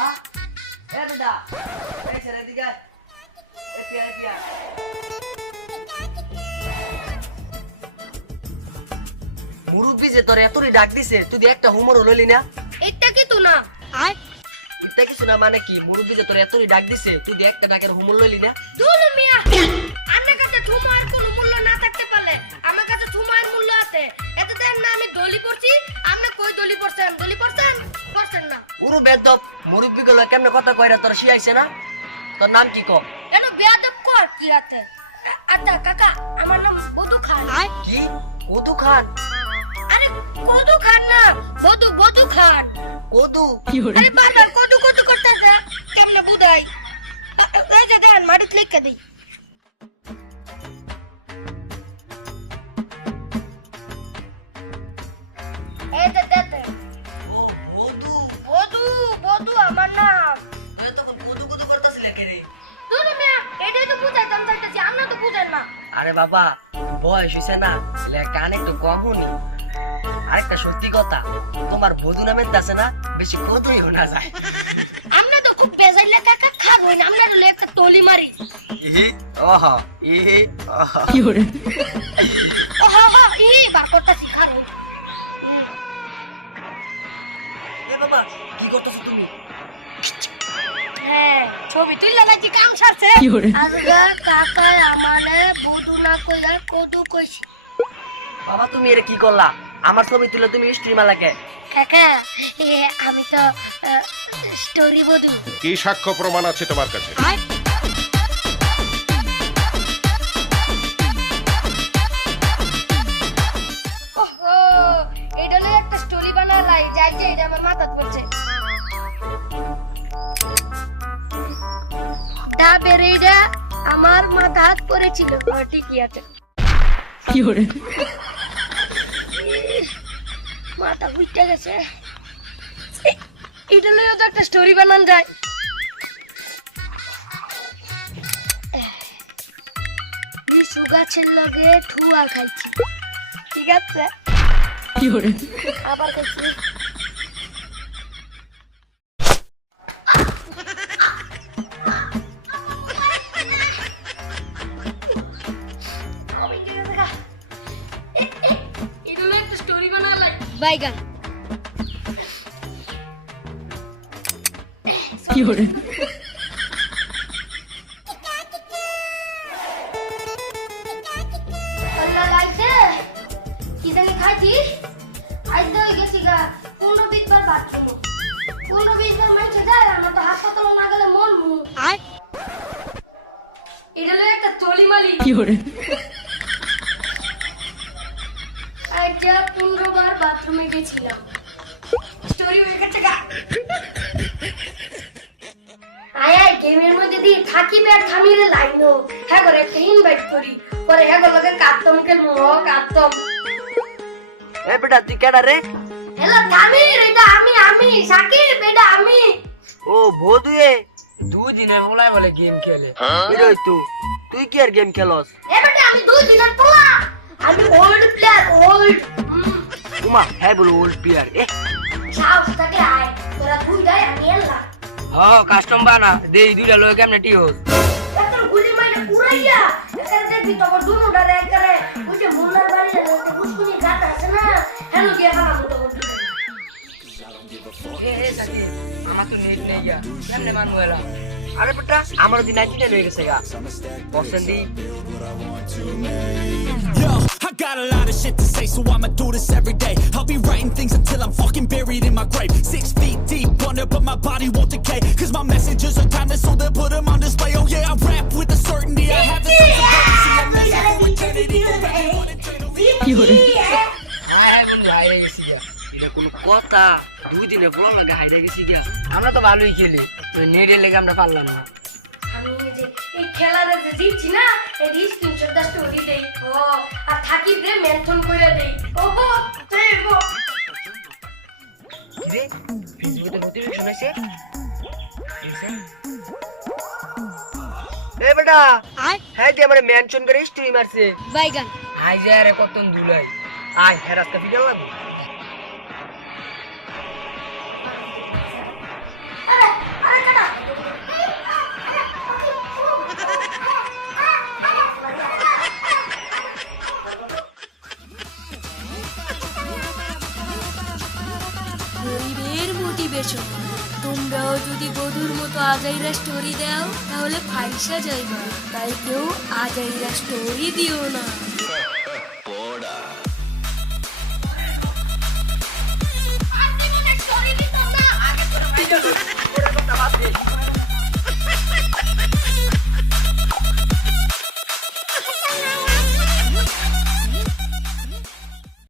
বাবা এ বেটা এই ছেড়ে দিকে এ পিয়া পিয়া মুরব্বি যে তোর এতই ডাক দিছে তুই একটা হুমর লইলি না এটা কি তো না আয় এটা কিছু না মানে কি মুরব্বি যে তোর এতই ডাক দিছে তুই একটা ডাকের হুমর লইলি না দুলু মিয়া আমার কাছে ঠুমার কোনো মূল্য না থাকতে পারলে আমার কাছে ঠুমার মূল্য আছে এত দেন না আমি দলি পড়ছি আপনি কই দলি পড়ছেন পড়ছেন না পুরো বেদব মুরব্বি গুলো কেমনে কথা কইরা তোর শিয়াইছে না তোর নাম কি কম কেন বেয়াদব কর কি আছে আচ্ছা কাকা আমার নাম বদু খান কি কদু খান আরে কদু খান না বদু খান কদু আরে বাবা কদু করতেছে কেমনে বুঝাই এই যে দেন মাটিতে লিখে দেই এই যে দেতে ও বদু আমার নাম তুই তো কদু কদু করতেছিস কে রে দুলু মিয়া এটাই তো বুঝাইতাম চাইতেছি আপনি তো বুঝেন না আরে বাবা বয়স হইছে না এলে কানে একটু কম শুনি আরেকটা সত্যি কথা তোমার বধু নামের আছে না বেশি কদুই শোনা যায় আমরা তো খুব বেজাইলে কাকা খাবো না আমরা হলো একটা তলি মারি ইহি ওহো ইহি ওহো কি হরে ও হা হা ই বার করতেছি খাবো এ বাবা কি করতেছ তুমি হ্যাঁ ছবি তুইলা লাগি কাম সারছে কি হরে আজকে কাকা আমারে বধু না কইরা কদু কইছি বাবা তুমি এটা কি করলা আমার ছবি তুলে তুমি স্ট্রিমা লাগে কাকা আমি তো স্টোরি বধু কি সাক্ষ্য প্রমাণ আছে তোমার কাছে? ওহো এটা লই একটা স্টোরি বানালাই যাই যে এটা আমার মাথাত পড়ছে দা বেরেইডা আমার মাথাত পড়েছিল ঠিকই আছে কি হরে মাথা উইটা গেছে এটা লইও তো একটা স্টোরি বানান যায় লিচু গাছের লগে ঠুয়া খাইছি ঠিক আছে কি হরে আবার খাইছি বাইগান কি হরে আল্লাহ লাইছে কি জানি খাইছিস আজ তো গেছি গা 15-20 বার বাথরুম 15-20 বার মাইছে যায় আমার তো হাসপাতাল না গেলে মন মু আয় এটা লয় একটা তলিমালি কি হরে আজ 15 বার বাথরুমে গেছিলাম স্টোরি হয়ে গেছে গা আয় আয় গেমের মধ্যে দি থাকিবে আর থামিরে লাইনো হ্যাঁ করে একটা ইনভাইট করি পরে হ্যাঁ লগে কাটতম খেলমু কাটতম এ বেটা তুই কেডা রে হ্যালো থামির এটা আমি সাকিব এটা আমি ও বধুয়ে দুই দিনের বলাই বলে গেম খেলে এরই তো তুই কি আর গেম খেলস এ বেটা আমি 2 দিনের পোলা আমি ওল্ড প্লেয়ার ওল্ড উমা হ্যাঁ বলো ওল্ড প্লেয়ার এ সাহস থাকে আয় তোরা ভুল যায় আমি এলা কাস্টম বানা দে দুইটা লয় কেমনে টি হোস এত গুলি মাইরে পুরাইয়া এখানে দেখবি তোমার দুনুটারে একবারে ওই যে মুন্নার বাড়ি না ওই পুষ্কুনি গাছ আছে না হেলো দিয়ে খানা মতো বলতে এ সাকি আমার তো নেট নেই গা কেমনে মানবো এলা আরে বেটা আমার দিন আইতে হয়ে গেছে গা পছন্দি Yo, I got a lot of shit to say, so I'ma do this every day. I'll be writing things until I'm fucking buried in my grave. 6 feet deep under, but my body won't decay. Cause my messages are timeless, so they'll put them on display. Oh yeah, I rap with a certainty. I have the sense of urgency. I'm measured for eternity. For everyone eternally. কি হরে হ্যাঁ বন্ধু হাইরে গেছি গা এটা কোন কথা দুই দিনে বড় লাগে হাইরে গেছি গা আমরা তো ভালোই খেলি তুই নেটে লেগে আমরা পারলাম না আমি যে এই খেলারে যে দিচ্ছি না এই স্ক্রিনশটটা স্টোরি দেই ও আর থাকি দে মেনশন কইরা দেই ওহো দেবো রে ফেসবুকে নোটিফিকেশন আছে এ বেটা আয় হ্যাঁ যে আমারে মেনশন করে স্ট্রিম মারছে বাইগান আই যে আরে কতন দুলাই আয় হ্যাঁ রাস্তা ভিডিও লাগবে আরে দিকে শোনো, তোমরাও যদি বধুর মতো আজাইরা স্টোরি দাও তাহলে ফাইসা যাইবা, তাই কেউ আজাইরা স্টোরি দিও না।